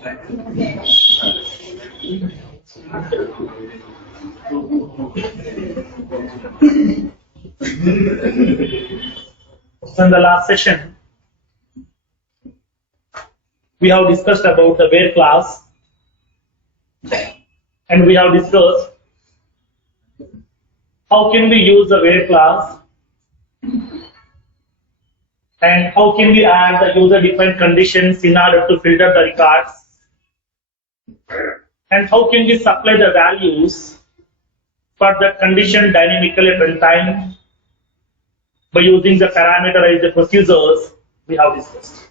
So in the last session, we have discussed about the where class, and we have discussed how can we use the where class, and how can we add the user-defined conditions in order to filter the records, and how can we supply the values for the condition dynamically at runtime by using the parameterized procedures we have discussed.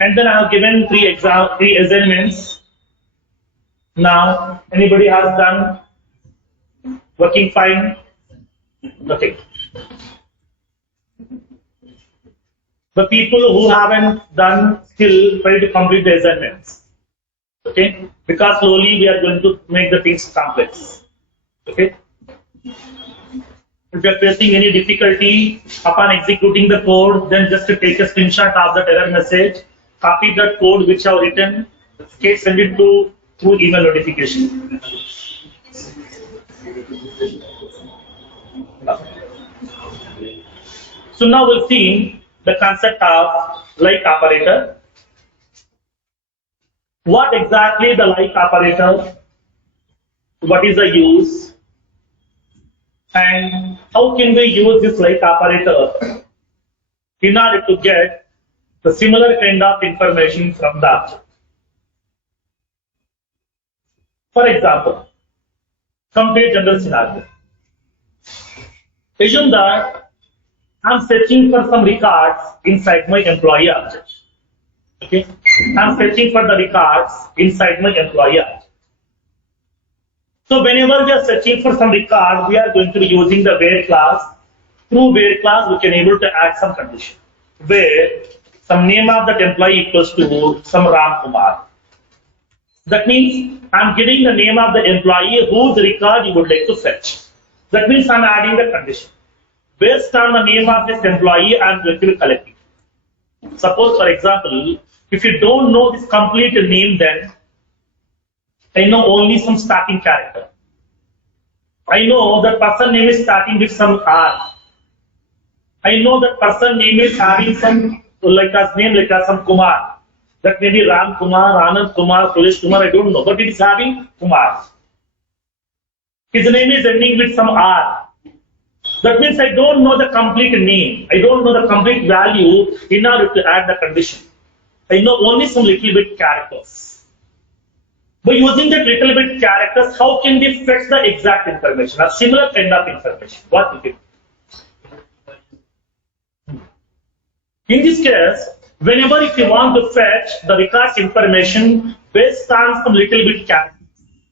And then I have given three assignments. Now, anybody has done? Working fine? Okay. The people who haven't done still try to complete the assignments. Okay? Because slowly we are going to make the things complex. Okay? If you are facing any difficulty upon executing the code, then just to take a screenshot of that error message, copy that code which I have written, send it through email notification. So now we'll see the concept of like operator. What exactly the like operator? What is the use? And how can we use this like operator in order to get the similar kind of information from the object? For example, complete general scenario. Assume that I'm searching for some records inside my employee object. Okay, I'm searching for the records inside my employee object. So whenever we are searching for some record, we are going to be using the where class. Through where class, we can able to add some condition where some name of that employee equals to some Ram Kumar. That means I'm giving the name of the employee whose record you would like to fetch. That means I'm adding the condition. Based on the name of this employee, I'm going to be collecting. Suppose, for example, if you don't know this complete name, then I know only some starting character. I know that person name is starting with some R. I know that person name is having some like as name like as some Kumar. That may be Ram Kumar, Anand Kumar, Suresh Kumar, I don't know, but it is having Kumar. His name is ending with some R. That means I don't know the complete name. I don't know the complete value in order to add the condition. I know only some little bit characters. By using that little bit characters, how can we fetch the exact information, a similar kind of information? What we do? In this case, whenever if you want to fetch the records information based on some little bit character,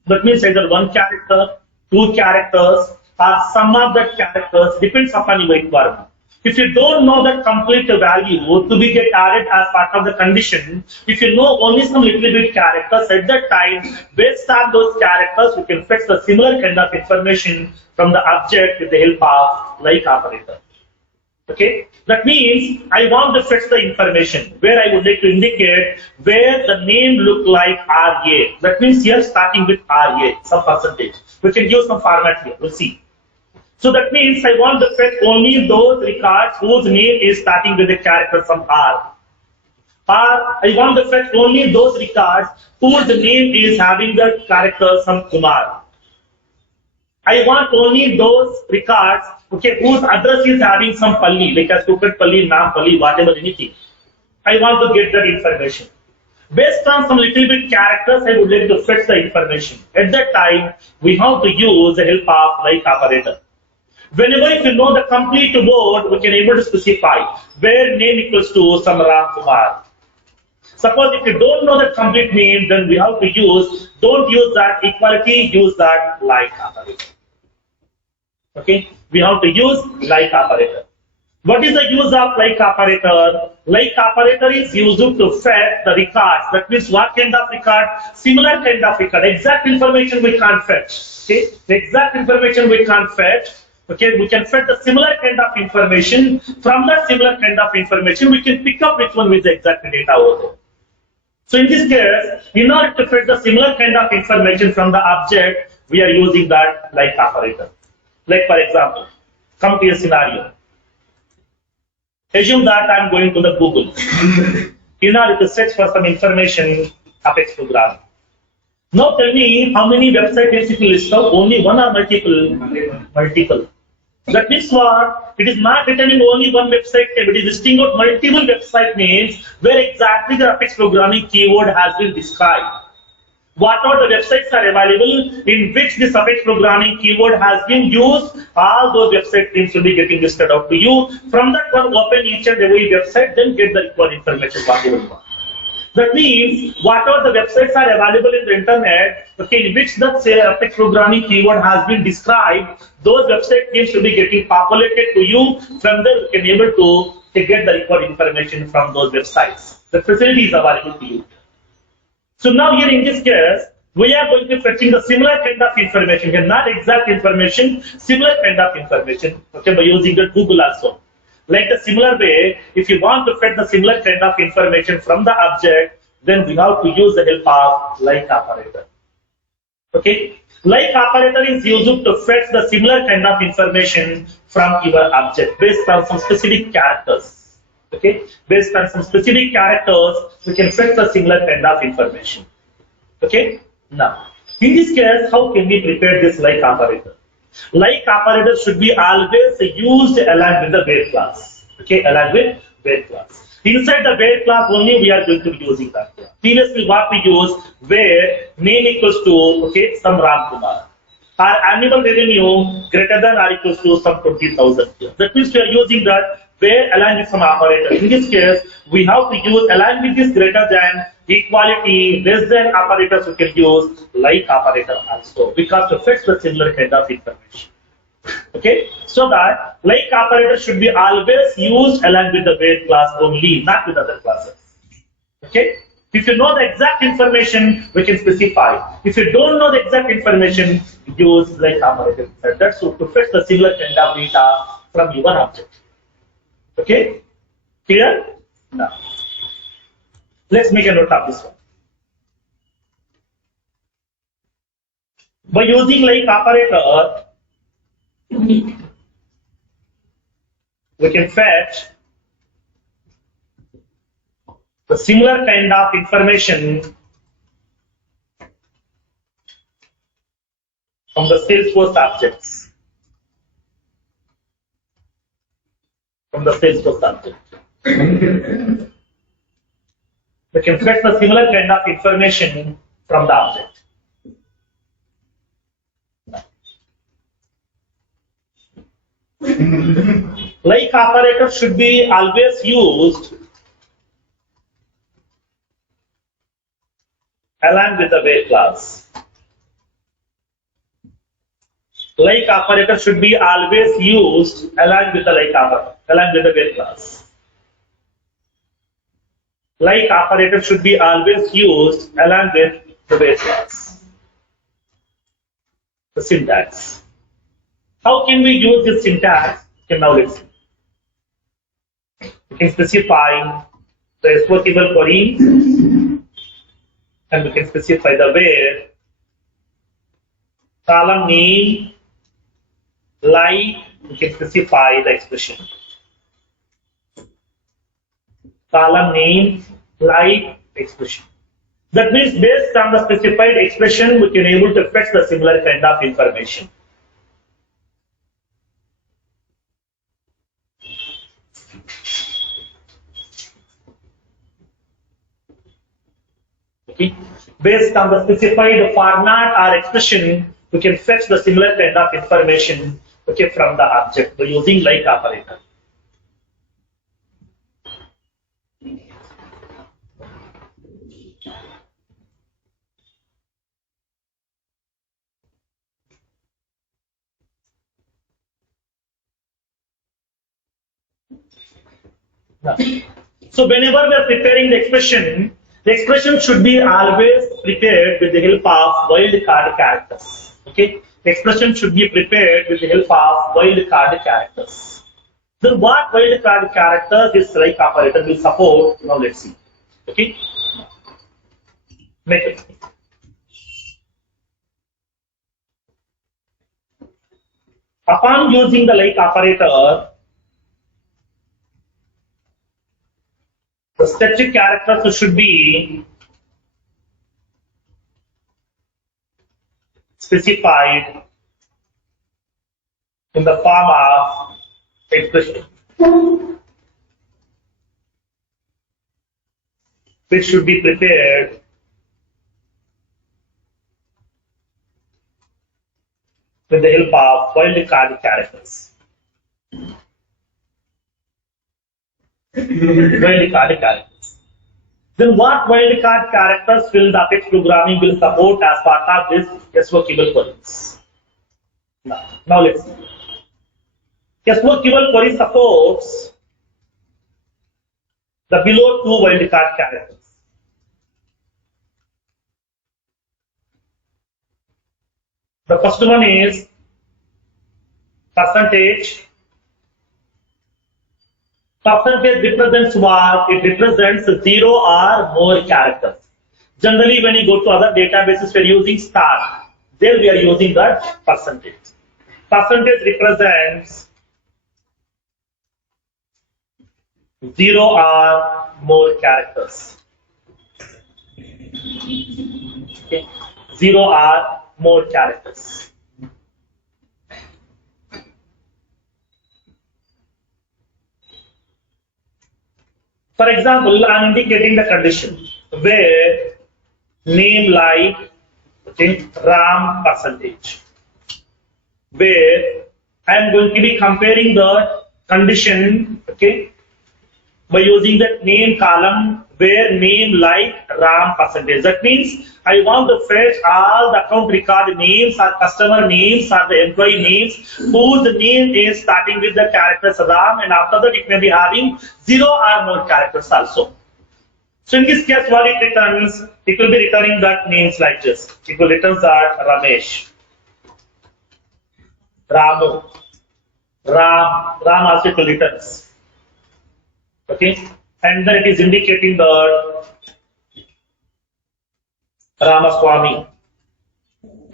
that means either one character, two characters, or some of that characters, depends upon your requirement. If you don't know that complete value to be get added as part of the condition, if you know only some little bit characters at that time, based on those characters, you can fetch the similar kind of information from the object with the help of like operator. Okay, that means I want to fetch the information where I would like to indicate where the name look like RA. That means here starting with RA, some percentage. We can use some format here. We'll see. So that means I want to fetch only those records whose name is starting with the character from R. Or I want to fetch only those records whose name is having the character from Kumar. I want only those records, okay, whose address is having some Palli, like a stupid Palli, Nam Palli, whatever, anything. I want to get that information. Based on some little bit characters, I would like to fetch the information. At that time, we have to use the help of like operator. Whenever if you know the complete word, we can able to specify where name equals to some Ram Kumar. Suppose if you don't know the complete name, then we have to use, don't use that equality, use that like operator. Okay, we have to use like operator. What is the use of like operator? Like operator is used to fetch the records. That means what kind of record? Similar kind of record. Exact information we can't fetch. Okay, the exact information we can't fetch. Okay, we can fetch the similar kind of information. From that similar kind of information, we can pick up which one with the exact data over there. So in this case, in order to fetch the similar kind of information from the object, we are using that like operator. Like for example, come to a scenario. Assume that I'm going to the Google in order to search for some information Apex program. Now tell me how many websites it will list out, only one or multiple? Multiple. That means what? It is not returning only one website, it is listing out multiple website names where exactly the Apex programming keyword has been described. Whatever the websites are available in which this Apex programming keyword has been used, all those website names will be getting listed out to you. From that one, open each and every website, then get the required information whatever you want. That means whatever the websites are available in the internet, okay, in which the Apex programming keyword has been described, those website names will be getting populated to you. From there, you can be able to get the required information from those websites. The facility is available to you. So now here in this case, we are going to fetching the similar kind of information here, not exact information, similar kind of information, okay, by using the Google also. Like the similar way, if you want to fetch the similar kind of information from the object, then we have to use the help of like operator. Okay, like operator is used to fetch the similar kind of information from your object based on some specific characters. Okay, based on some specific characters, we can fetch the similar kind of information. Okay, now in this case, how can we prepare this like operator? Like operator should be always used along with the where class. Okay, along with where class. Inside the where class only we are going to be using that. Previously, what we used where name equals to okay some Ram Kumar. Our annual revenue greater than or equals to some 20,000. That means we are using that where along with some operator. In this case, we have to use along with this greater than, equality, less than operators we can use like operator also because to fetch the similar kind of information. Okay, so that like operator should be always used along with the where class only, not with other classes. Okay, if you know the exact information, we can specify. If you don't know the exact information, use like operator. That's to fetch the similar kind of data from your object. Okay, clear? Now, let's make a note of this one. By using like operator, we can fetch the similar kind of information from the Salesforce objects. From the Salesforce object. We can fetch the similar kind of information from the object. Like operator should be always used along with the where class. Like operator should be always used along with the like operator, along with the where class. Like operator should be always used along with the where class. The syntax. How can we use this syntax? Okay, now let's see. We can specify the exportable query and we can specify the where, column name, like, we can specify the expression. Column name, like, expression. That means based on the specified expression, we can able to fetch the similar kind of information. Okay. Based on the specified format or expression, we can fetch the similar kind of information, okay, from the object by using like operator. Now, so whenever we are preparing the expression should be always prepared with the help of wildcard characters. Okay, the expression should be prepared with the help of wildcard characters. Then what wildcard characters this like operator will support? Now let's see. Okay, Make it. Upon using the like operator, the static characters should be specified in the form of expression, which should be prepared with the help of wildcard characters. Wildcard characters. Then what wildcard characters will the Apex programming will support as part of this SOQL queries? Now let's see. SOQL query supports the below two wildcard characters. The first one is percentage. Percentage represents what? It represents 0 or more characters. Generally, when you go to other databases, we are using star. There we are using that percentage. Percentage represents 0 or more characters. Okay. 0 or more characters. For example, I am indicating the condition where name like RAM percentage, where I am going to be comparing the condition, okay, by using the name column where name like RAM percentage. That means I want to fetch all the account record names or customer names or the employee names whose name is starting with the characters RAM, and after that it may be having 0 or more characters also. So in this case, what it returns, it will be returning that names like this. It will return that Ramesh, Ramu, Ram also it will returns. Okay, and then it is indicating the Ramaswamy,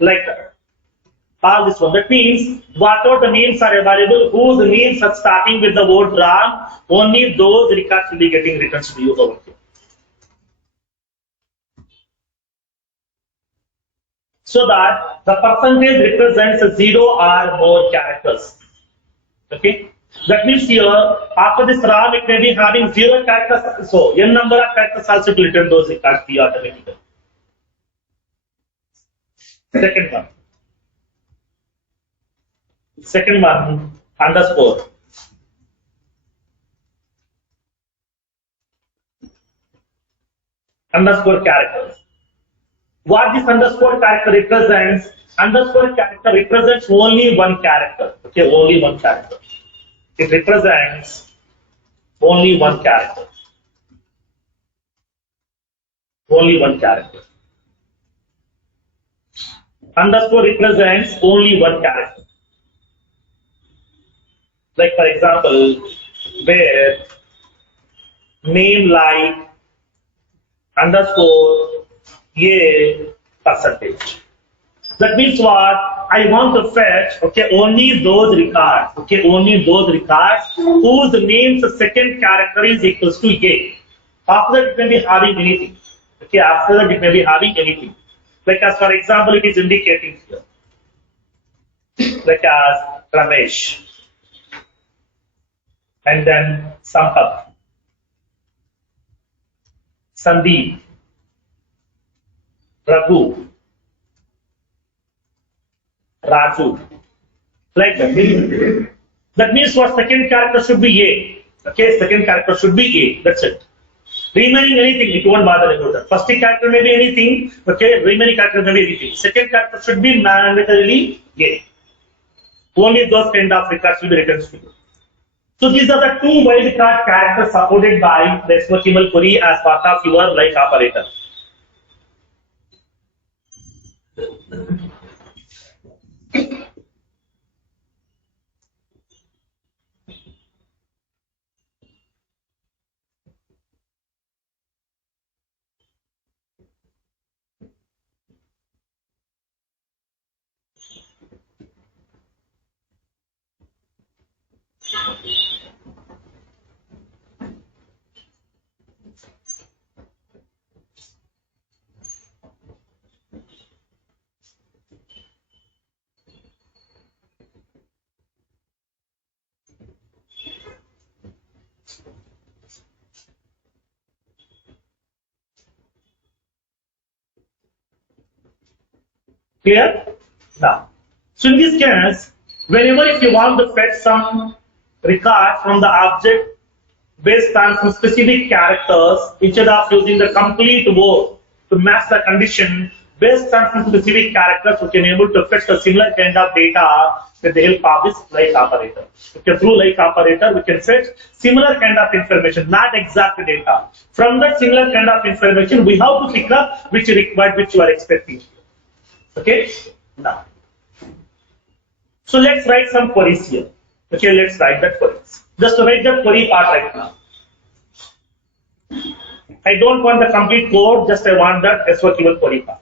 like that. All this one. That means whatever the names are available, whose names are starting with the word Ram, only those records will be getting returned to you over here. So that the percentage represents 0 or more characters. Okay. That means here, after this RAM, it may be having 0 characters, so n number of characters also to return those records automatically. Second one, underscore. Underscore characters. What this underscore character represents? Underscore character represents only one character. Okay, only one character. It represents only one character. Only one character. Underscore represents only one character. Like for example, where name like underscore a percentage. That means what? I want to fetch, okay, only those records, okay, only those records whose name's second character is equals to a. After that, it may be having anything. Okay, after that, it may be having anything. Like as for example, it is indicating here. Like as Ramesh. And then Sampath, Sandeep, Raghu, Raju, like that. That means what? Second character should be A. Okay, second character should be A. That's it. Remaining anything, it won't bother about that. First character may be anything, okay, remaining character may be anything. Second character should be mandatorily A. Only those kind of records will be returned to you. So these are the two wildcard characters supported by the SOQL query as part of your like operator. Clear? Now, so in this case, whenever if you want to fetch some record from the object based on some specific characters, instead of using the complete word to match the condition, based on some specific characters, we can able to fetch the similar kind of data with the help of this like operator. Okay, through like operator, we can fetch similar kind of information, not exact data. From that similar kind of information, we have to pick up which required, which you are expecting. Okay, now. So let's write some queries here. Okay, let's write that queries. Just to write that query part right now. I don't want the complete code, just I want that SQL query part.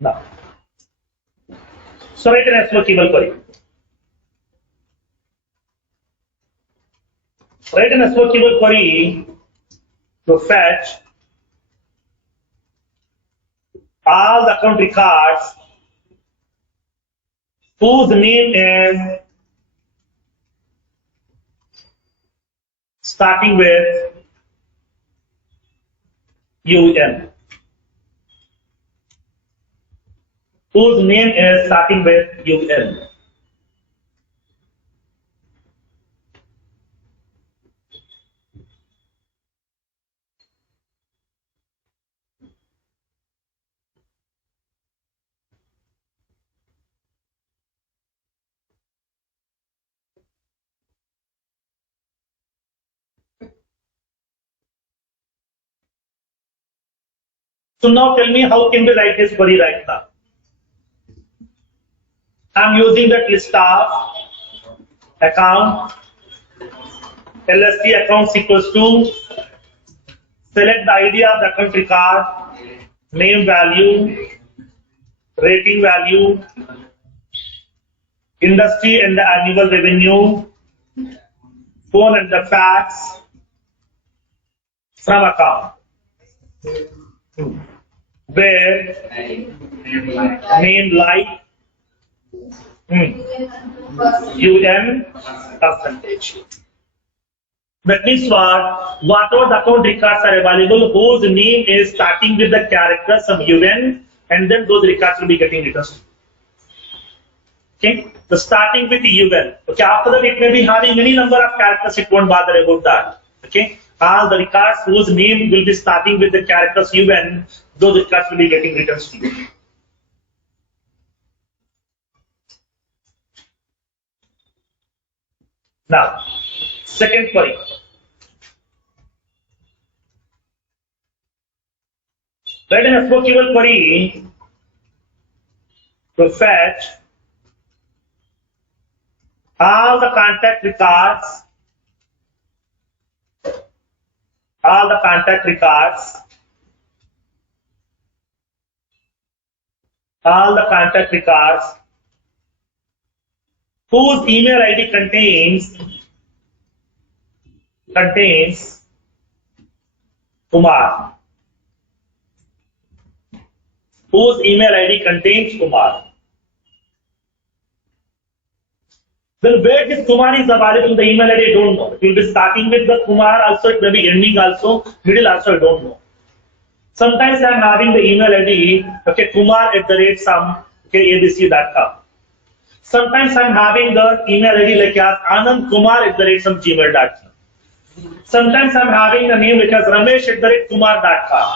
Now, so write an SQL query. Write an SQL query to fetch all the account records whose name is starting with UN. Whose name is starting with UN. So now tell me how can we write this query right now? I'm using that list of account, LST accounts equals to select the ID of the account record, name value, rating value, industry and the annual revenue, phone and the fax from account. Where name like UN percentage. That means whatever the account records are available, whose name is starting with the characters of UN, and then those records will be getting returned. Okay, the starting with UN. Okay, after that it may be having any number of characters, it won't bother about that. Okay, all the records whose name will be starting with the characters UN, those records will be getting returned to you. Now, second query. Write an SQL query to fetch all the contact records, whose email ID contains Kumar. Whose email ID contains Kumar. Then where this Kumar is available in the email ID, I don't know. It will be starting with the Kumar also, it may be ending also, middle also, I don't know. Sometimes I am having the email ID, okay, Kumar@some, okay, abc.com. Sometimes I am having the email ID like anandkumar@some gmail.com. Sometimes I am having the name like as ramesh@kumar.com.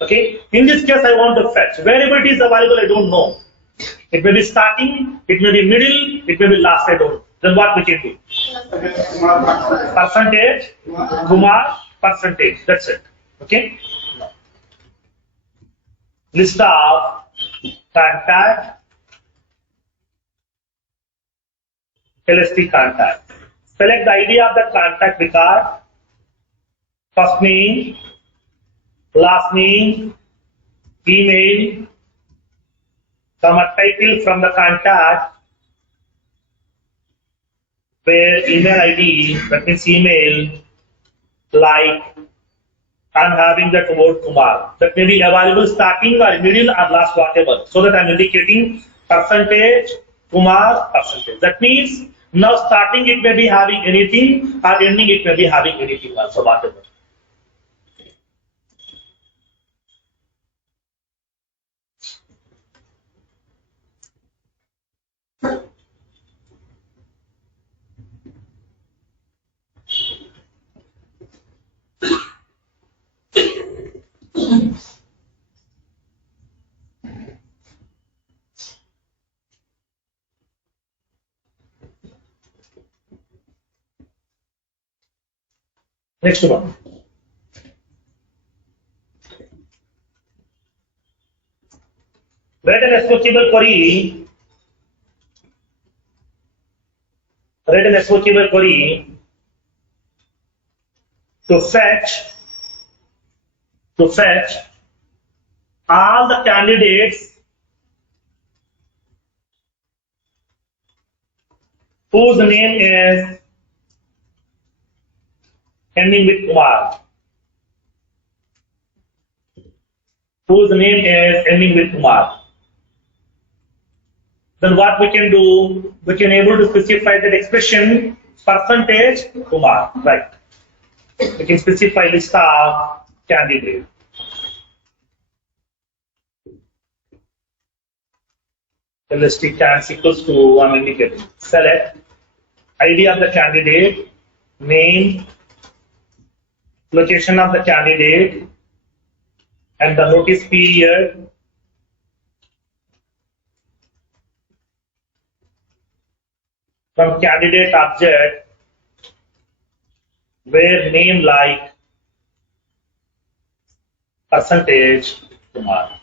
Okay, in this case I want to fetch. Wherever it is available, I don't know. It may be starting, it may be middle, it may be last, I don't know. Then what we can do? Percentage, Kumar, percentage, that's it. Okay. List of contact, LST contact. Select the ID of the contact record, first name, last name, email, comma title from the contact, where email ID, that means email, like I'm having that word Kumar. That may be available starting or middle or last, whatever. So that I'm indicating percentage, Kumar, percentage. That means now starting it may be having anything or ending it may be having anything also, whatever. Next one. Write an SQL query. Write an SQL query to fetch all the candidates whose name is ending with Kumar. Whose name is ending with Kumar. Then what we can do, we can able to specify that expression percentage Kumar, right? We can specify list of candidate. The list can equals to I'm indicating. Select ID of the candidate, name, location of the candidate, and the notice period. From candidate object, where name like percentage Kumar.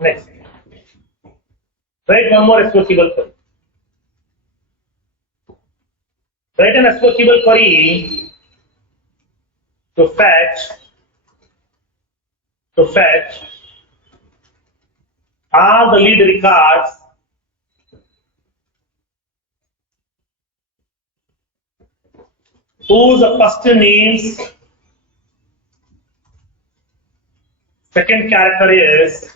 Next, write one more SQL query. Write an SQL query to fetch all the lead records whose first names, second character is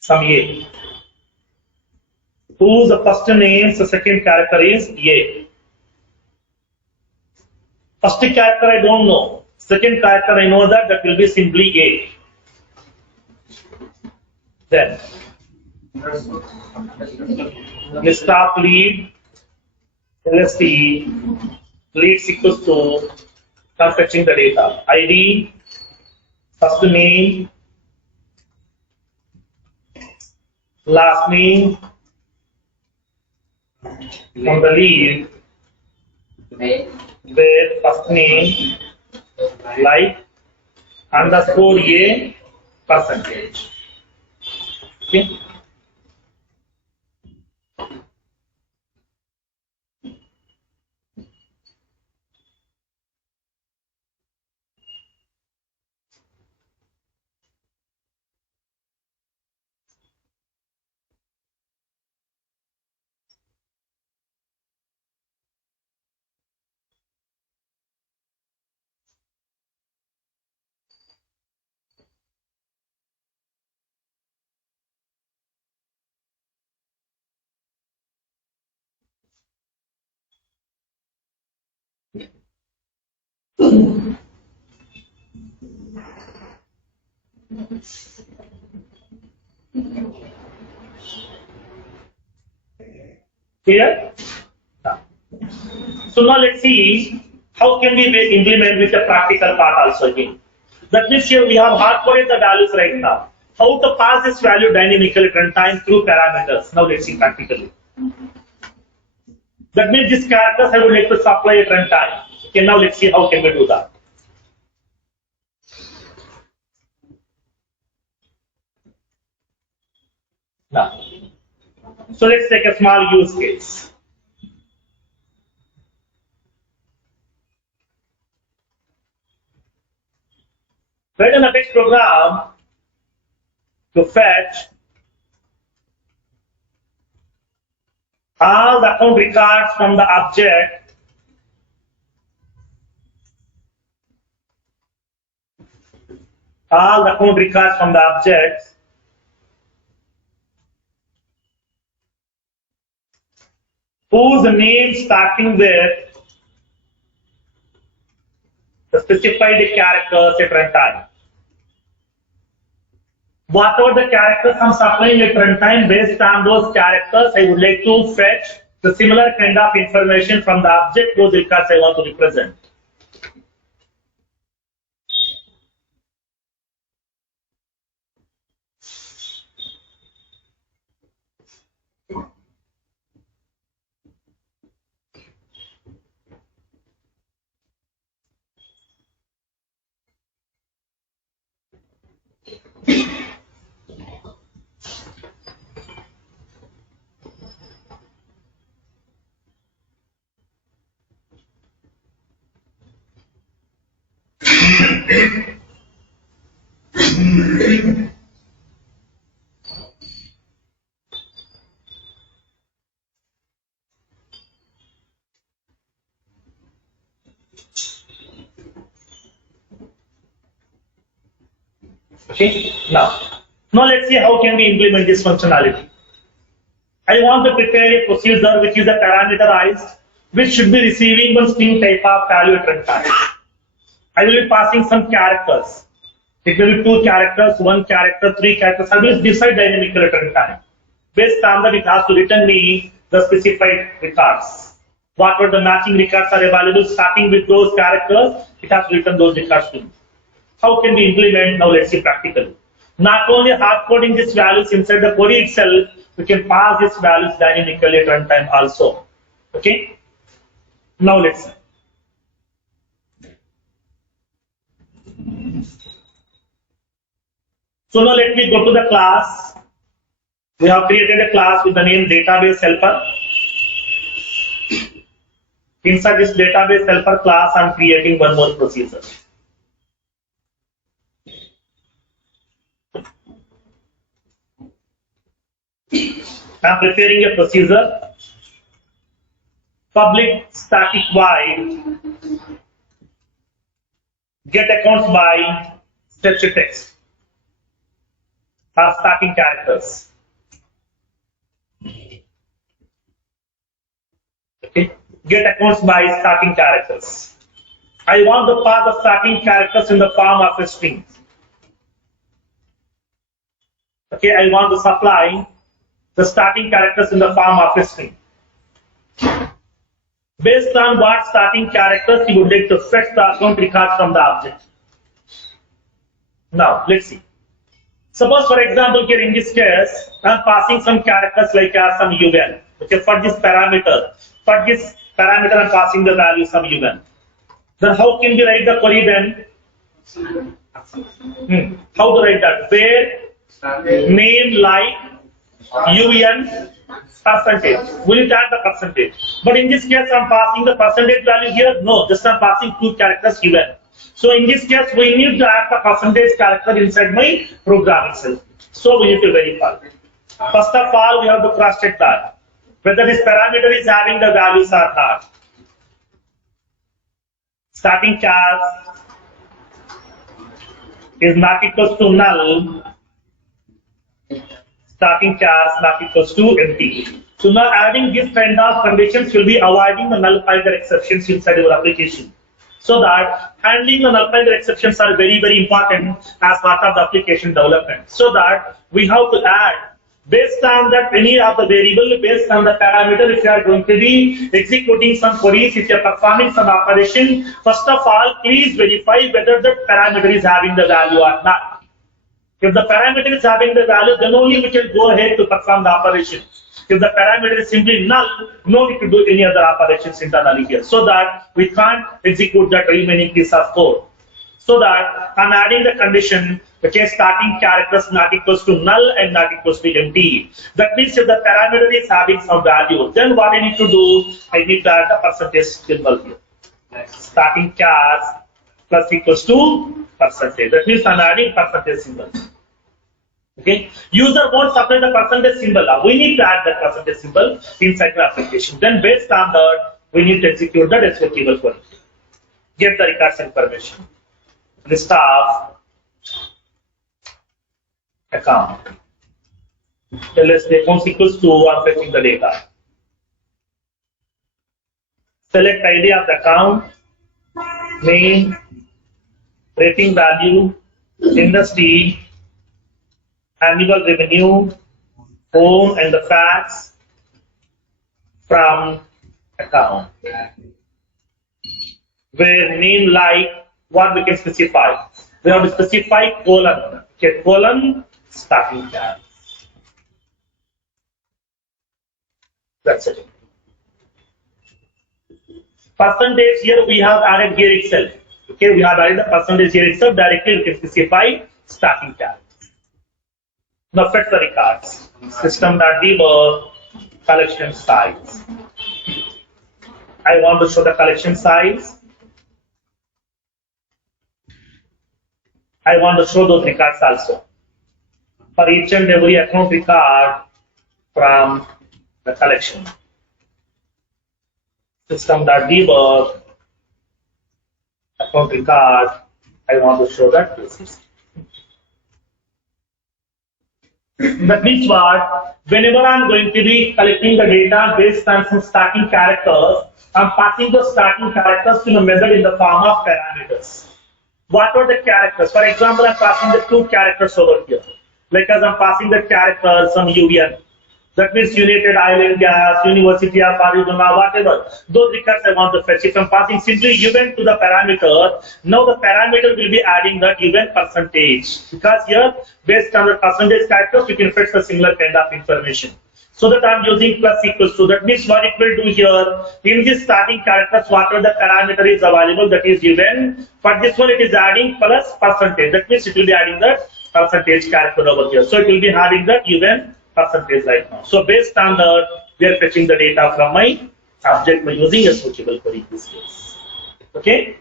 some A. Whose first names, the second character is A. First character I don't know. Second character I know that will be simply A. Then list of lead, LST, leads equals to start fetching the data. ID, first name, last name from the lead, where first name like underscore A percentage. Okay. Clear? So now let's see how can we implement with the practical part also again. That means here we have hard-coded the values right now. How to pass this value dynamically at runtime through parameters. Now let's see practically. That means these characters I would like to supply at runtime. Okay, now let's see how can we do that. Now, so let's take a small use case. Write an Apex program to fetch all the account records from the object whose name starting with the specified characters at runtime. Whatever the characters I'm supplying at runtime, based on those characters, I would like to fetch the similar kind of information from the object those records I want to represent. Okay, now let's see how can we implement this functionality. I want to prepare a procedure which is a parameterized, which should be receiving one string type of value at runtime. I will be passing some characters. It will be 2 characters, 1 character, 3 characters. I will decide dynamically at runtime. Based on that, it has to return me the specified records. Whatever the matching records are available, starting with those characters, it has to return those records to me. How can we implement? Now let's see practically. Not only hard coding these values inside the query itself, we can pass these values dynamically at runtime also. Okay? Now let's see. So now let me go to the class. We have created a class with the name database helper. Inside this database helper class, I'm creating one more procedure. I'm preparing a procedure. Public static void get accounts by structured text or starting characters. Okay. Get accounts by starting characters. I want to pass the starting characters in the form of a string. Okay, I want to supply the starting characters in the form of a string. Based on what starting characters you would like to fetch the account records from the object. Now, let's see. Suppose, for example, here in this case, I'm passing some characters like some UN. Okay, for this parameter, I'm passing the value some UN. Then how can we write the query then? How to write that? Where name like UN percentage. Will it add the percentage? But in this case, I'm passing the percentage value here. No, just I'm passing 2 characters UN. So in this case, we need to add the percentage character inside my program itself. So we need to verify. First of all, we have to cross-check that whether this parameter is having the values or not. Starting char is not equals to null. Starting char is not equals to empty. So now adding this kind of conditions will be avoiding the null pointer exceptions inside your application. So that handling the null pointer exceptions are very, very important as part of the application development. So that we have to add based on that any of the variable, based on the parameter, if you are going to be executing some queries, if you are performing some operation, first of all, please verify whether the parameter is having the value or not. If the parameter is having the value, then only we can go ahead to perform the operation. If the parameter is simply null, no need to do any other operations internally here. So that we can't execute that remaining piece of code. So that I'm adding the condition, okay, starting characters not equals to null and not equals to empty. That means if the parameter is having some value, then what I need to do, I need to add the percentage symbol here. Starting char plus equals to percentage. That means I'm adding percentage symbol. Okay, user won't supply the percentage symbol. We need to add that percentage symbol inside the application. Then based on that, we need to execute that executable query. Get the records information. List of account. ls the account equals to I'm fetching the data. Select ID of the account, name, rating value, industry, annual revenue, home, and the facts from account. Where name like what we can specify. We have to specify colon. Okay, colon starting char. That's it. Percentage here we have added here itself. Okay, we have added the percentage here itself. Directly we can specify starting char. Now fetch the records. System.debug collection size. I want to show the collection size. I want to show those records also. For each and every account record from the collection. System.debug account record. I want to show that basis. That means what? Whenever I'm going to be collecting the data based on some starting characters, I'm passing those starting characters to the method in the form of parameters. What are the characters? For example, I'm passing the two characters over here. Like as I'm passing the character, some UN. That means United Island Gas, University of Arizona, whatever. Those records I want to fetch. If I'm passing simply event to the parameter, now the parameter will be adding that event percentage. Because here, based on the percentage characters, you can fetch the similar kind of information. So that I'm using plus equals to. That means what it will do here, in this starting characters, whatever the parameter is available, that is given. But this one, it is adding plus percentage. That means it will be adding that percentage character over here. So it will be having that event percentage right now. So based on that, we are fetching the data from my object by using a switchable query in this case. Okay?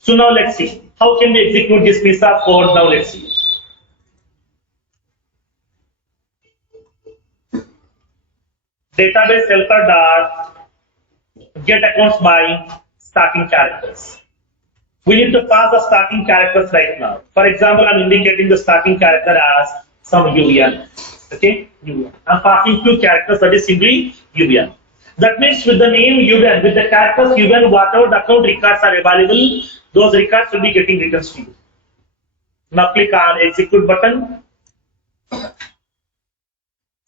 So now let's see. How can we execute this piece of code? Now let's see. Database helper dot get accounts by starting characters. We need to pass the starting characters right now. For example, I'm indicating the starting character as some UN. Okay, UN. I'm passing two characters, that is simply UN. That means with the name UN, with the characters UN, whatever the account records are available, those records will be getting returns to you. Now click on execute button.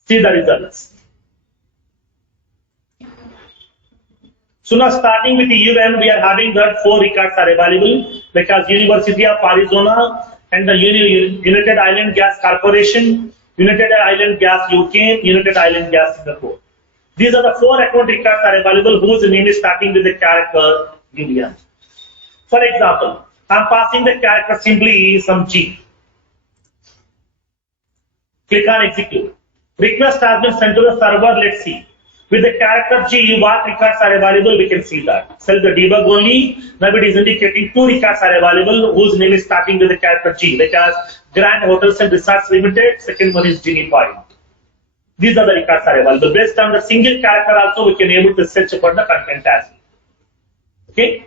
See the results. So now starting with the UN, we are having that 4 records are available because University of Arizona and the United Island Gas Corporation, United Island Gas UK, United Island Gas Singapore. These are the 4 account records are available whose name is starting with the character UN. For example, I'm passing the character simply some G. Click on execute. Request has been sent to the server. Let's see. With the character G, what records are available, we can see that. Select the debug only. Now it is indicating 2 records are available whose name is starting with the character G, like as Grand Hotels and Resorts Limited. Second one is Genie Point. These are the records are available. Based on the single character also, we can able to search for the content as well. Okay.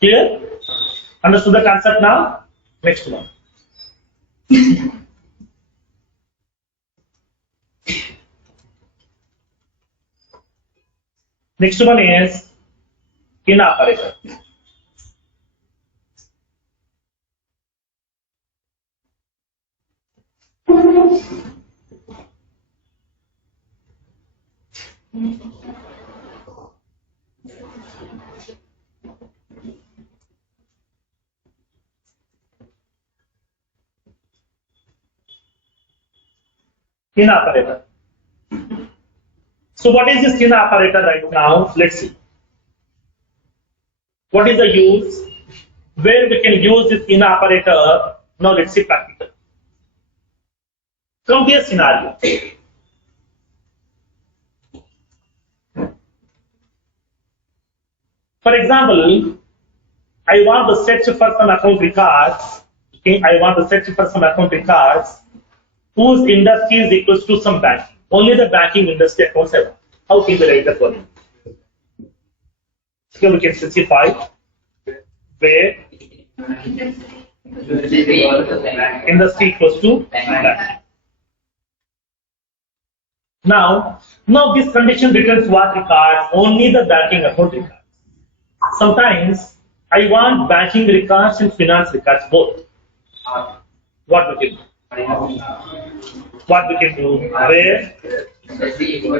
Clear? Understood the concept now? Next one. Next one is in operator. In operator. So what is this in operator right now? Let's see. What is the use? Where we can use this in operator? Now let's see practical. Come to a scenario. For example, I want to search for some account records. Okay, I want to search for some account records whose industry is equals to some banking. Only the banking industry accounts I want. How can we write the following? So we can specify where industry equals to banking. Now this condition returns what records? Only the banking account records. Sometimes I want banking records and finance records both. What we can do? What we can do? Where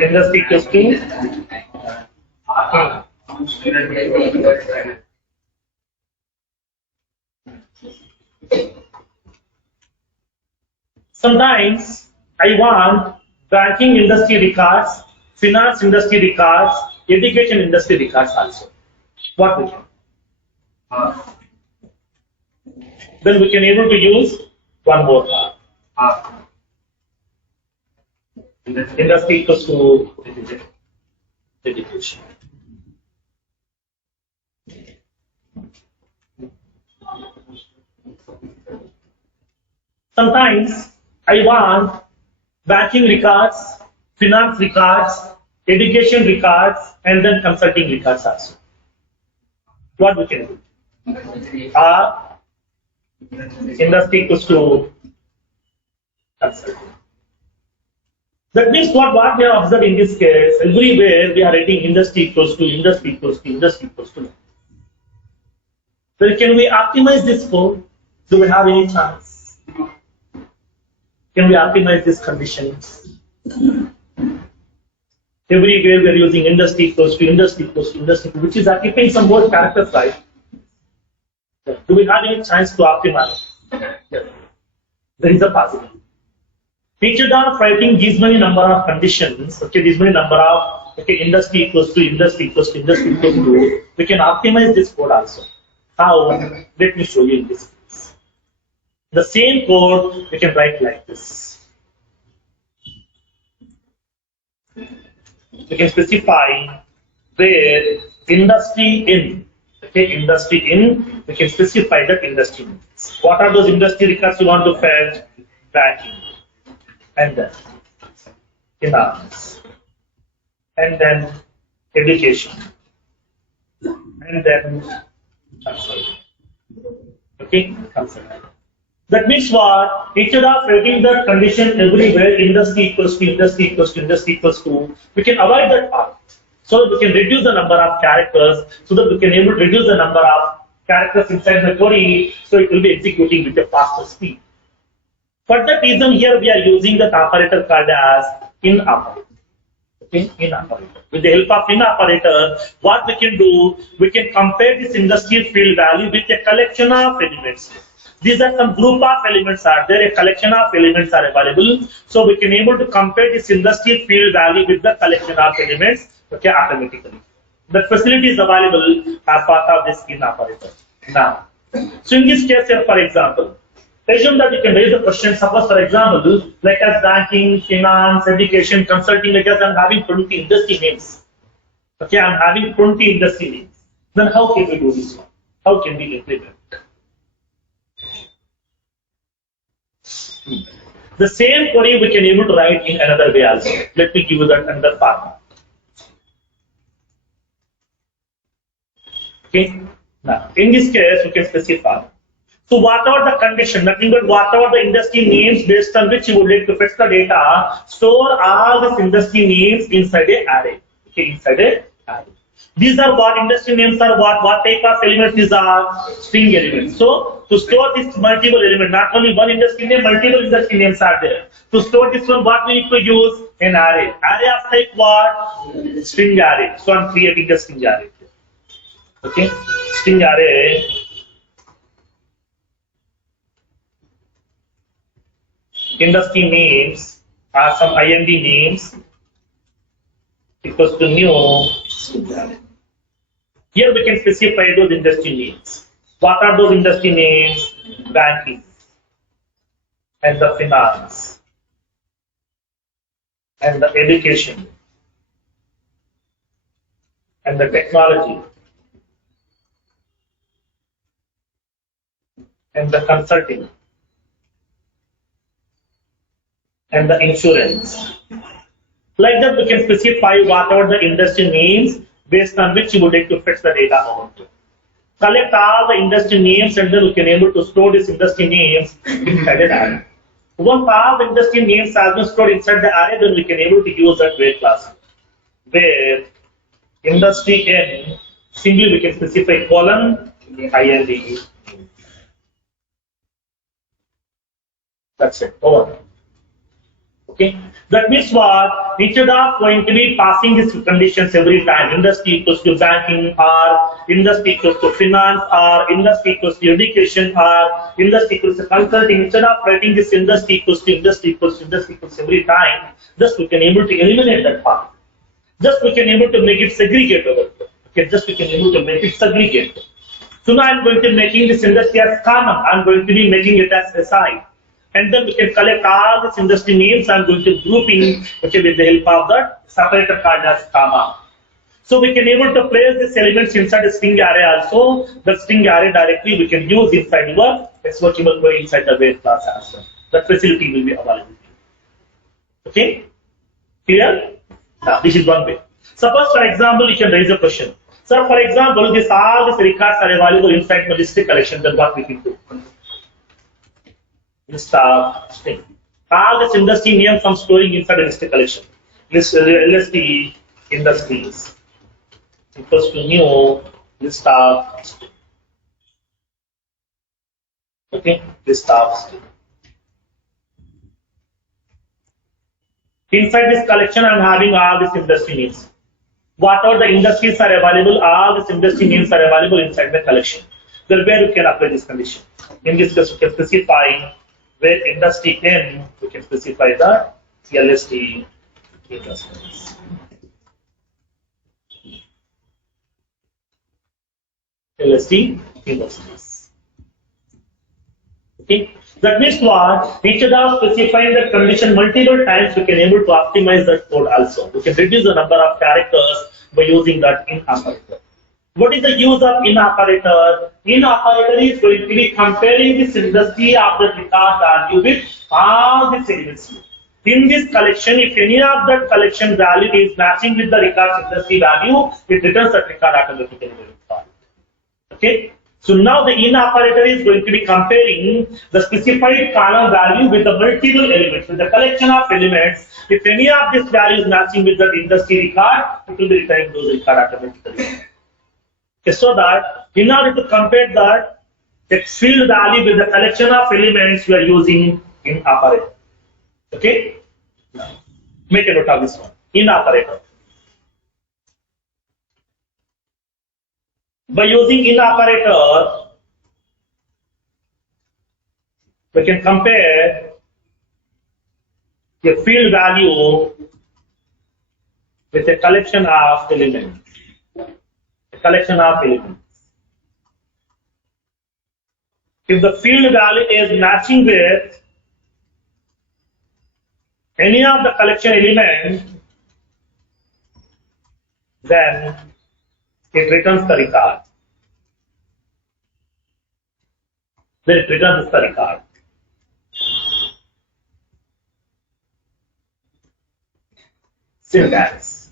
industry equals to sometimes I want banking industry records, finance industry records, education industry records also. What we can? Then we can able to use one more industry equals to education. Sometimes I want banking records, finance records, education records, and then consulting records also. What we can do? Industry equals to consulting. That means what we have observed in this case, everywhere we are writing industry equals to, industry equals to, industry equals to. So can we optimize this code? Do we have any chance? Can we optimize these conditions? Everywhere we are using industry equals to, industry equals to, industry, which is occupying some more characters, right? Do we have any chance to optimize? Yes. There is a possibility. Instead of writing these many number of conditions, okay, these many number of industry equals to, industry equals to, industry equals to, we can optimize this code also. How? Let me show you in this case. The same code we can write like this. We can specify where industry in. Okay, industry in, we can specify that industry means. What are those industry records you want to fetch? Banking. And then finance. And then education. And then consulting. Okay, consulting. That means what? Instead of writing the condition everywhere, industry equals to, industry equals to, industry equals to, we can avoid that part. So that we can reduce the number of characters, so that we can able to reduce the number of characters inside the query, so it will be executing with a faster speed. For that reason, here we are using the operator called as in operator. Okay, in operator. With the help of in operator, what we can do, we can compare this industrial field value with a collection of elements. These are some group of elements are there, a collection of elements are available. So we can able to compare this industrial field value with the collection of elements, okay, automatically. That facility is available as part of this in operator. Now, So in this case here, for example, assume that you can raise the question, suppose for example, like as banking, finance, education, consulting, like as I'm having 20 industry names. Okay, I'm having 20 industry names. Then how can we do this one? How can we implement? The same query we can able to write in another way also. Let me give you that another part. Okay. Now, in this case, we can specify. So whatever the condition, nothing but whatever the industry names based on which you would like to fetch the data, store all these industry names inside a array. Okay, inside a array. These are what industry names are, what type of elements these are, string elements. So to store this multiple element, not only one industry name, multiple industry names are there. To store this one, what we need to use? An array. Array of type what? String array. So I'm creating a string array. Okay, string array. Industry names are some IND names equals to new string array. Here we can specify those industry names. What are those industry names? Banking and the finance and the education and the technology and the consulting and the insurance. Like that, we can specify whatever the industry names based on which you would like to fetch the data out. Collect all the industry names and then we can able to store these industry names inside an array. Once all the industry names have been stored inside the array, then we can able to use that where class. Where industry n, simply we can specify colon IND. That's it. Over. Okay, that means what? Instead of going to be passing these conditions every time, industry equals to banking, or industry equals to finance, or industry equals to education, or industry equals to consulting, instead of writing this industry equals to industry equals to industry equals every time, just we can able to eliminate that part. Just we can able to make it segregate over here. Okay, just we can able to make it segregate. So now I'm going to be making this industry as common. I'm going to be making it as SI. And then we can collect all these industry names. I'm going to grouping, okay, with the help of that separator called as comma. So we can able to place these elements inside a string array also. The string array directly we can use inside your executable query inside the where class as well. That facility will be available. Okay? Clear? Now, this is one way. Suppose, for example, you can raise a question. So, for example, all these records are available inside the list collection. Then what we can do? List of string. All this industry names I'm storing inside a list collection. LST industries equals to new list of string. Okay, list of string. Inside this collection, I'm having all these industry names. Whatever the industries are available, all these industry names are available inside the collection. Then where you can apply this condition. In this case, we can specify where industry N, we can specify the LST industries. LST industries. Okay. That means what? Instead of specifying the condition multiple times, we can able to optimize that code also. We can reduce the number of characters by using that in operator. What is the use of in operator? In operator is going to be comparing this industry of the record value with all the segments. In this collection, if any of that collection value is matching with the record industry value, it returns that record automatically. Okay. So now the in operator is going to be comparing the specified column value with the multiple elements, with the collection of elements. If any of this value is matching with that industry record, it will be returning those record automatically. Okay, so that in order to compare that field value with the collection of elements we are using in operator. Okay? Now, make a note of this one. In operator. By using in operator, we can compare a field value with a collection of elements. A collection of elements. If the field value is matching with any of the collection element, then it returns the record. Then it returns the record. Syntax.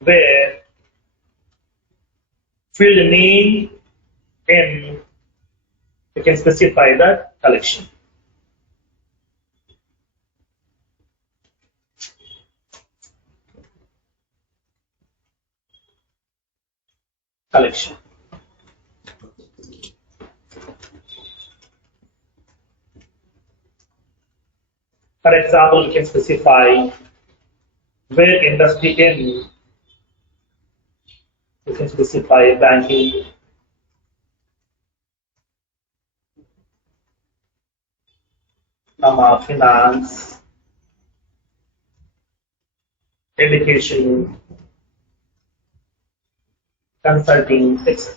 Where field name in, you can specify the collection. Collection. For example, you can specify where industry in, you can specify banking, finance, education, consulting, etc.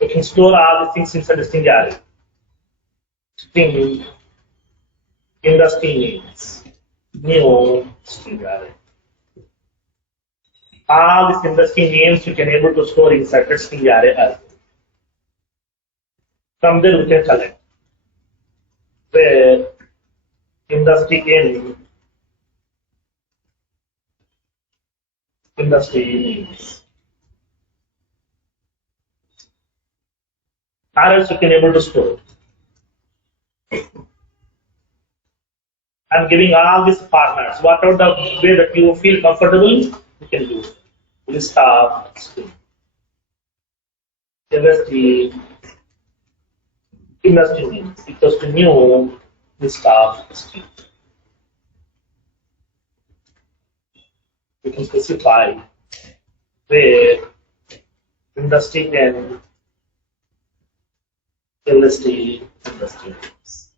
You can store all the things inside the string array. String, industry names, new string array. All these industry names you can able to store inside the string array as well. From there we can collect where industry in, industry names. Or else you can able to store. I'm giving all these formats. Whatever the way that you feel comfortable, you can do. List of string. Industry names equals to new list of string. You can specify where industry and industry names.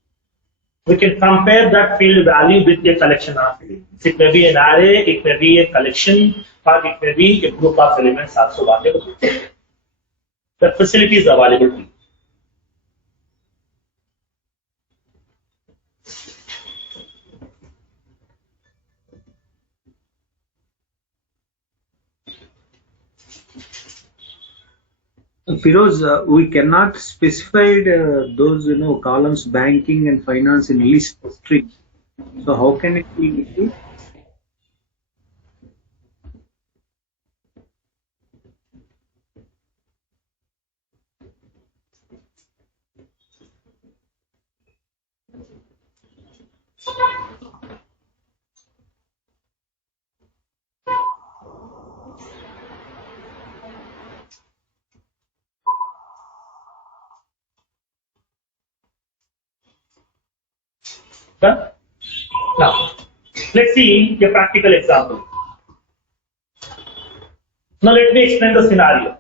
We can compare that field value with a collection of elements. It may be an array, it may be a collection, or it may be a group of elements also available. The facility is available to you. Firoz, we cannot specify those columns banking and finance in list string. So how can it be issued? Now, let's see a practical example. Now, let me explain the scenario.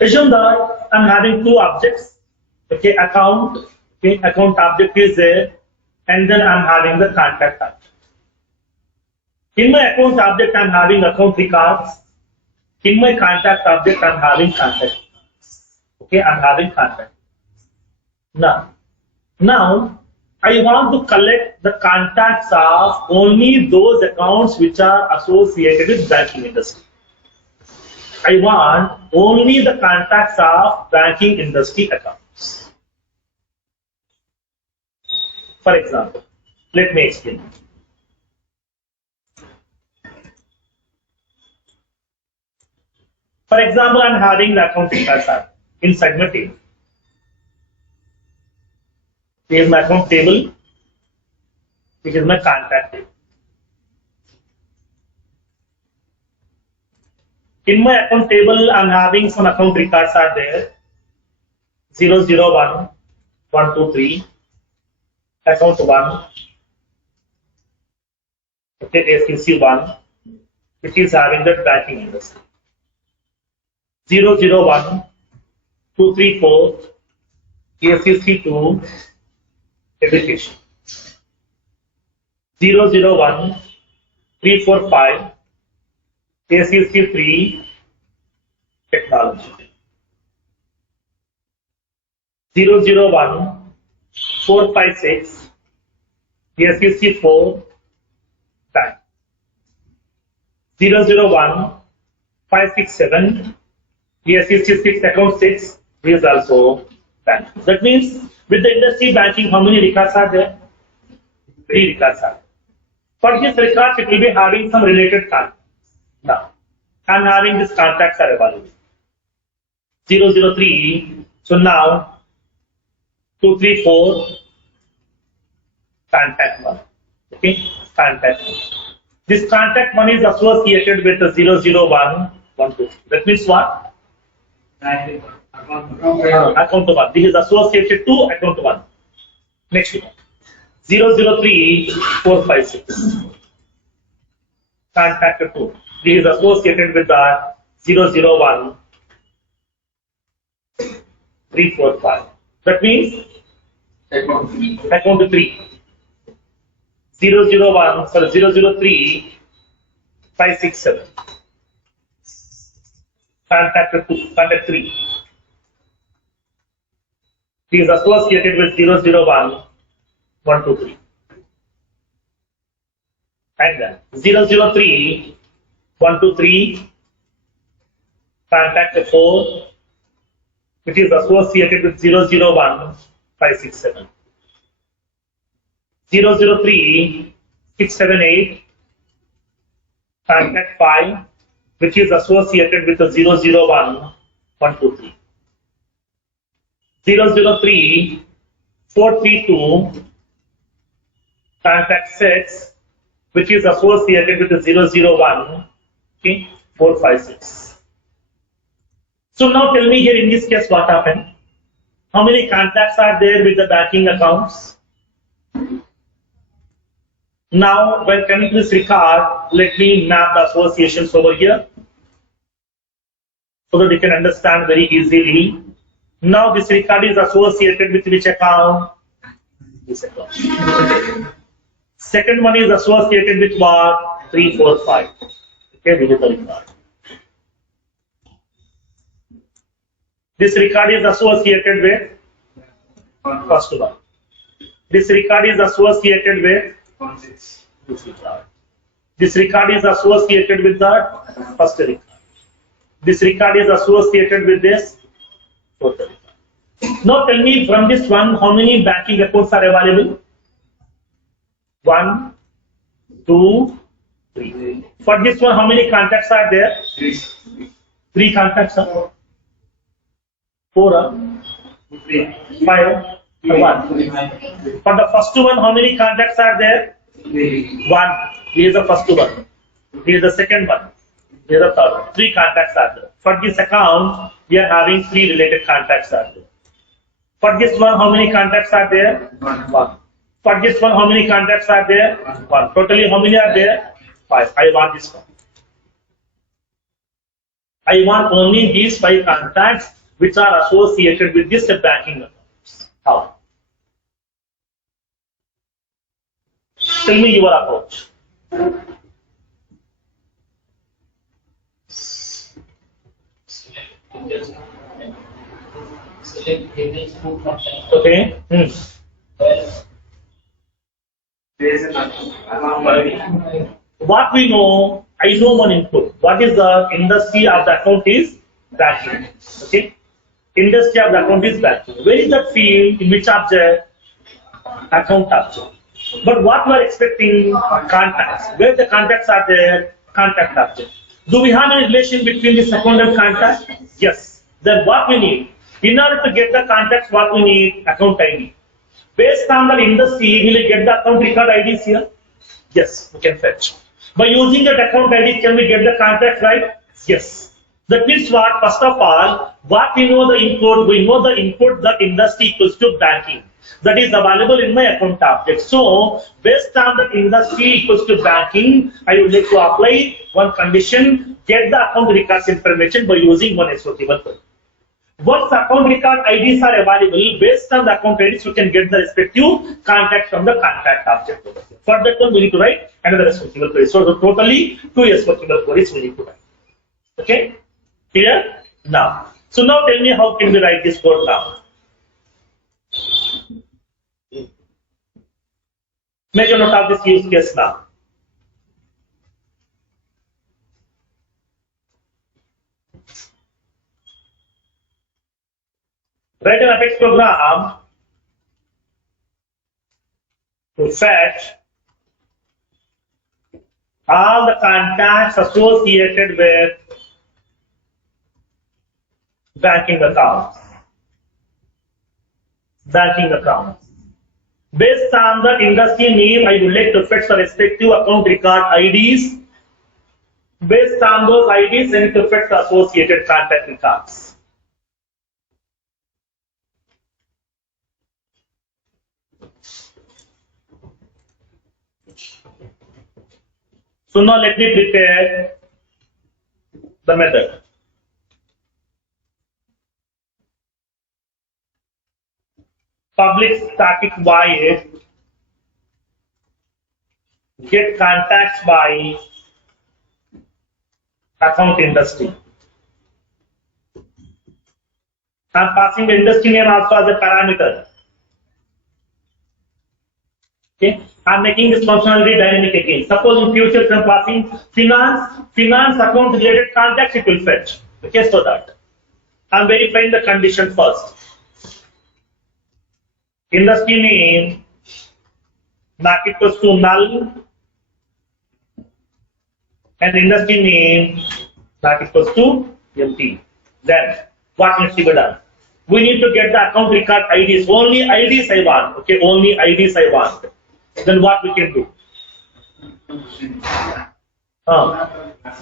Assume that I'm having two objects. Okay, account object is there, and then I'm having the contact object. In my account object, I'm having account records. In my contact object, I'm having contact records. Okay, I'm having contact. Now, I want to collect the contacts of only those accounts which are associated with banking industry. I want only the contacts of banking industry accounts. For example, let me explain. For example, I'm having the account records inside my table. Here is my account table, which is my contact table. In my account table, I'm having some account records are there. 001, 123, account 1, okay, SQC 1, which is having the banking industry. 001, 234, SQC 2, education. 001 345 ACC 3 technology. 001 456 ACC 4 bank. 001 567 ACC 6 account 6 is also bank. That means with the industry banking, how many records are there? 3 records are there. For this record, it will be having some related contacts. Now, I'm having these contacts are available. 003. So now 234 contact 1. Okay, contact 1. This contact 1 is associated with the 001 123. That means what? Account 1. This is associated to account 1. Next one. 003 456. Contact 2. This is associated with the 001 345. That means account 3. 001, sorry, 003 567. Contact 2, contact 3. He is associated with 001 123. And then 003 123 contact 4, which is associated with 001 567. 003 678 contact 5, which is associated with the 001 123. 003 432 contact 6, which is associated with the 001 okay, 456. So now tell me here in this case what happened? How many contacts are there with the banking accounts? Now when coming to this record, let me map the associations over here so that you can understand very easily. Now this record is associated with which account? This account. Second one is associated with what? 345. Okay, this is the record. This record is associated with first one. This record is associated with this record. This record is associated with the first record. This record is associated with this fourth record. Now tell me from this one how many banking accounts are available? 1, 2, 3. For this one, how many contacts are there? 3 contacts are 4, 5, 1. For the first one, how many contacts are there? 1. Here is the first one. Here is the second one. Here is the third one. 3 contacts are there. For this account, we are having 3 related contacts are there. For this one, how many contacts are there? 1. For this one, how many contacts are there? 1. Totally, how many are there? 5. I want this one. I want only these 5 contacts which are associated with this banking accounts. How? Tell me your approach. Okay. What we know, I know one input. What is the industry of the account is banking. Okay. Industry of the account is banking. Where is the field in which object? Account object. But what we are expecting contacts. Where the contacts are there? Contact object. Do we have a relation between this account and contact? Yes. Then what we need? In order to get the contacts, what we need? Account ID. Based on the industry, will we get the account record IDs here? Yes, we can fetch. By using that account ID, can we get the contacts right? Yes. That means what? First of all, what we know the input? We know the input that industry equals to banking. That is available in my account object. So, based on the industry equals to banking, I would like to apply one condition, get the account records information by using one SOT. Once account record IDs are available, based on the account IDs, you can get the respective contact from the contact object. For that one, we need to write another SQL query. So totally 2 SQL queries we need to write. Okay, clear? Now, so now tell me how can we write this code now? Make a note of this use case now. Write an Apex program to fetch all the contacts associated with banking accounts. Based on the industry name, I would like to fetch the respective account record IDs. Based on those IDs, I need to fetch the associated contact records. So now let me prepare the method. Public static void get contacts by account industry. I'm passing the industry name also as a parameter. Okay, I'm making this functionality dynamic again. Suppose in future I'm passing finance account related contacts, it will fetch. Okay, so that I'm verifying the condition first. Industry name not equals to null and industry name not equals to empty. Then what needs to be done? We need to get the account record IDs. Only IDs I want. Okay, only IDs I want. Then what we can do?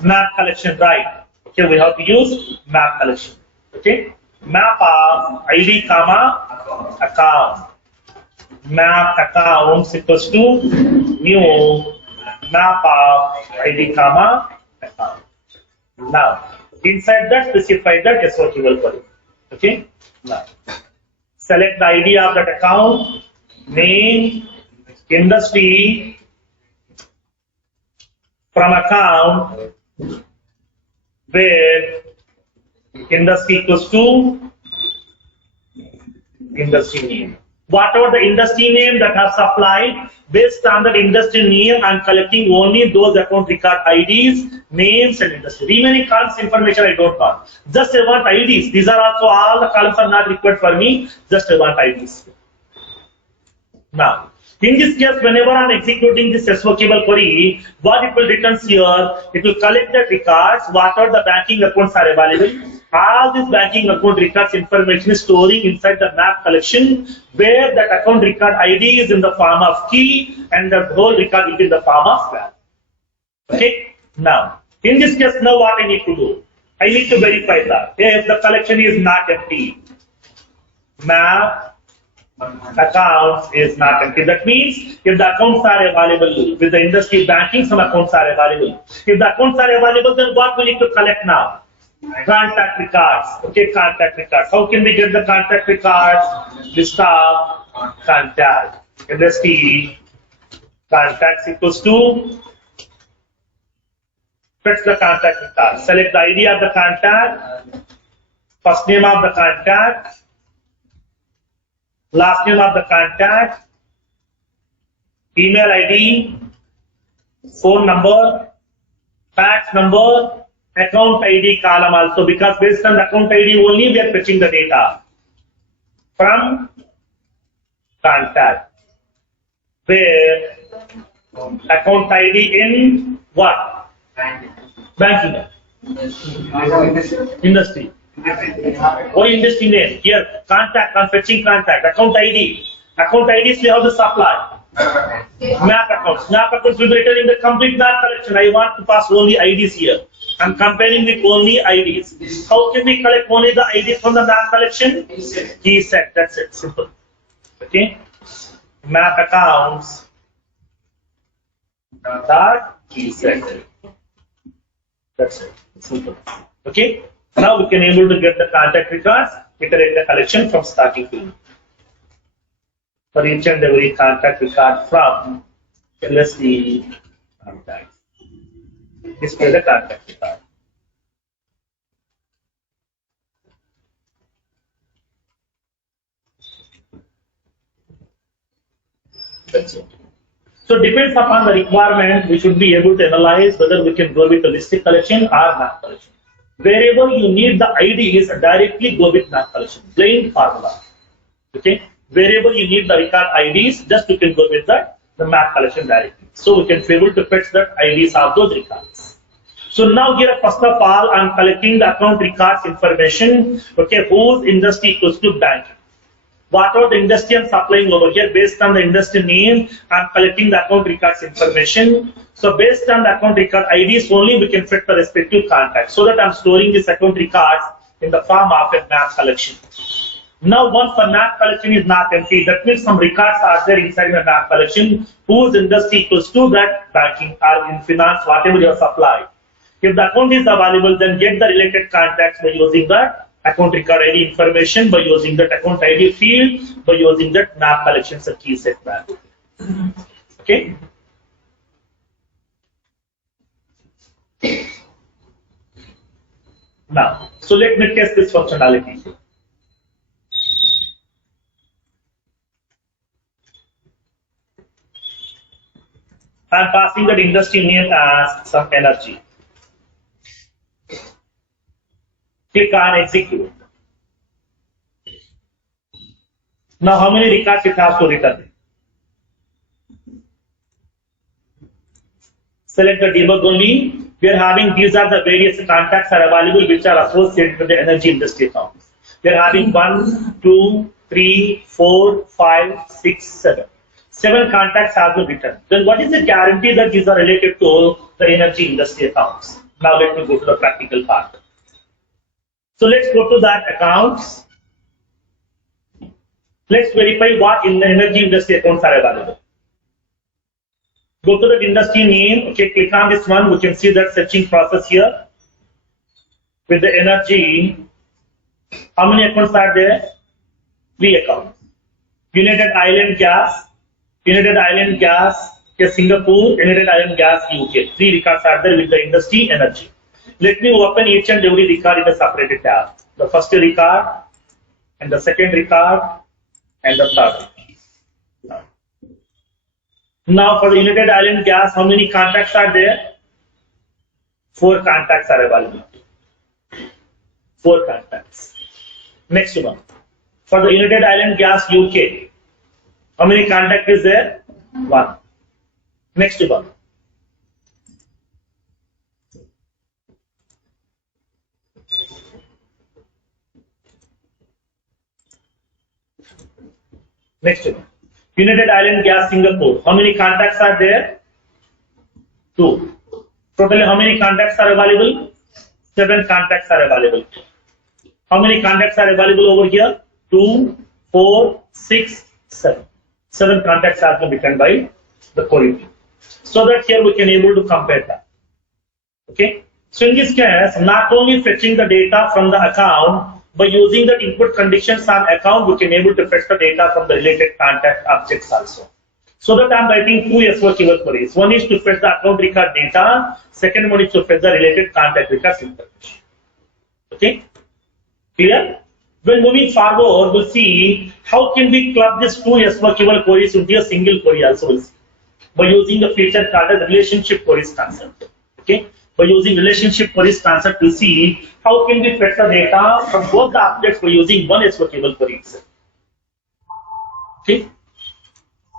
Map collection, right? Okay, we have to use map collection. Okay, map of ID comma account. Map accounts equals to new map of ID comma account. Now inside that specify that SQL query. Okay. Now select the ID of that account, name, industry, from account where industry equals to industry name. Whatever the industry name that has supplied, based on that industry name, I'm collecting only those account record IDs, names, and industry. Remaining columns information I don't want. Just I want IDs. These are also all the columns are not required for me. Just I want IDs. Now, in this case, whenever I'm executing this SQL query, what it will return here, it will collect the records, what are the banking accounts are available. All this banking account records information is storing inside the map collection, where that account record ID is in the form of key and the whole record is in the form of value. Okay. Now, in this case, now what I need to do? I need to verify that if the collection is not empty, map accounts is not empty. That means if the accounts are available with the industry banking, some accounts are available. If the accounts are available, then what we need to collect now? Contact records. Okay, contact records. How can we get the contact records? List of contact. Industry contacts equals to fetch the contact record. Select the ID of the contact, first name of the contact, last name of the contact, email ID, phone number, fax number, account ID column also, because based on the account ID only we are fetching the data from contact, where account ID in what? Banking. Industry. What industry name? Here, contact, I'm fetching contact, account ID. Account IDs we have to supply. Map accounts. Map accounts will be written in the complete map collection. I want to pass only IDs here. I'm comparing with only IDs. How can we collect only the IDs from the map collection? Key set. That's it. Simple. Okay. Map accounts. Dot key set. That's it. Simple. Okay. Now we can able to get the contact records, iterate the collection from starting to end. For each and every contact record from LSD contact. Display the contact record. That's it. So depends upon the requirement, we should be able to analyze whether we can go with the listed collection or map collection. Wherever you need the IDs, directly go with map collection. Plain formula. Okay. Wherever you need the record IDs, just you can go with the map collection directly. So we can be able to fetch the IDs of those records. So now here, first of all, I'm collecting the account records information. Okay, whose industry equals to banking. What are the industry I'm supplying over here? Based on the industry name, I'm collecting the account records information. So based on the account record IDs only, we can fit the respective contacts. So that I'm storing this account records in the form of a map collection. Now once the map collection is not empty, that means some records are there inside the map collection whose industry equals to that banking or in finance, whatever you have supplied. If the account is available, then get the related contacts by using that account record ID information, by using that account ID field, by using that map collections and key set value. Okay. Now, so let me test this functionality. I'm passing that industry name as some energy. Click on execute. Now, how many records it has to return? Select the debug only. We are having these are the various contacts are available which are associated with the energy industry account. We are having 1, 2, 3, 4, 5, 6, 7. 7 contacts have to return. Then what is the guarantee that these are related to the energy industry accounts? Now let me go to the practical part. So let's go to that accounts. Let's verify what in the energy industry accounts are available. Go to the industry name. Okay, click on this one. We can see that searching process here. With the energy, how many accounts are there? 3 accounts. United Island Gas, United Island Gas, Singapore, United Island Gas, UK. 3 records are there with the industry energy. Let me open each and every record in a separated tab. The first record, and the second record, and the third record. Now for the United Island Gas, how many contacts are there? 4 contacts are available. 4 contacts. Next one. For the United Island Gas UK, how many contacts is there? 1. Next one. Next one. United Island Gas Singapore. How many contacts are there? 2. Totally, how many contacts are available? 7 contacts are available. How many contacts are available over here? 2, 4, 6, 7. 7 contacts have been written by the query. So that here we can able to compare that. Okay. So in this case, not only fetching the data from the account, by using the input conditions on account, we can able to fetch the data from the related contact objects also. So that I'm writing 2 SQL queries. One is to fetch the account record data. Second one is to fetch the related contact records information. Okay. Clear? When moving forward, we'll see how can we club these 2 SQL queries into a single query also. We'll see. By using the feature called as relationship queries concept. Okay. By using relationship queries concept, we'll see how can we fetch the data from both the objects by using one SQL query itself. Okay.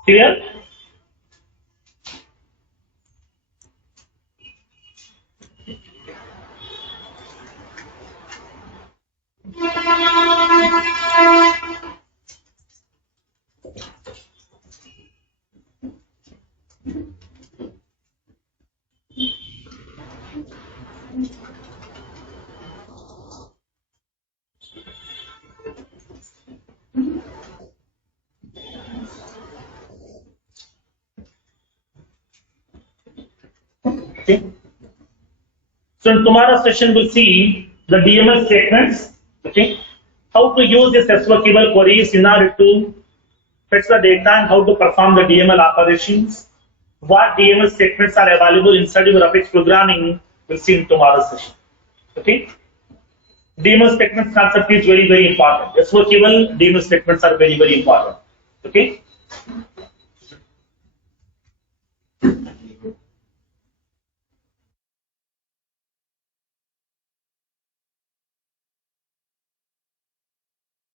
Clear? Okay. So in tomorrow's session, we'll see the DML statements, okay, how to use this SQL queries in order to fetch the data and how to perform the DML operations, what DML statements are available inside your Apex programming, we'll see in tomorrow's session. Okay? DML statements concept is very, very important. SQL DML statements are very, very important. Okay?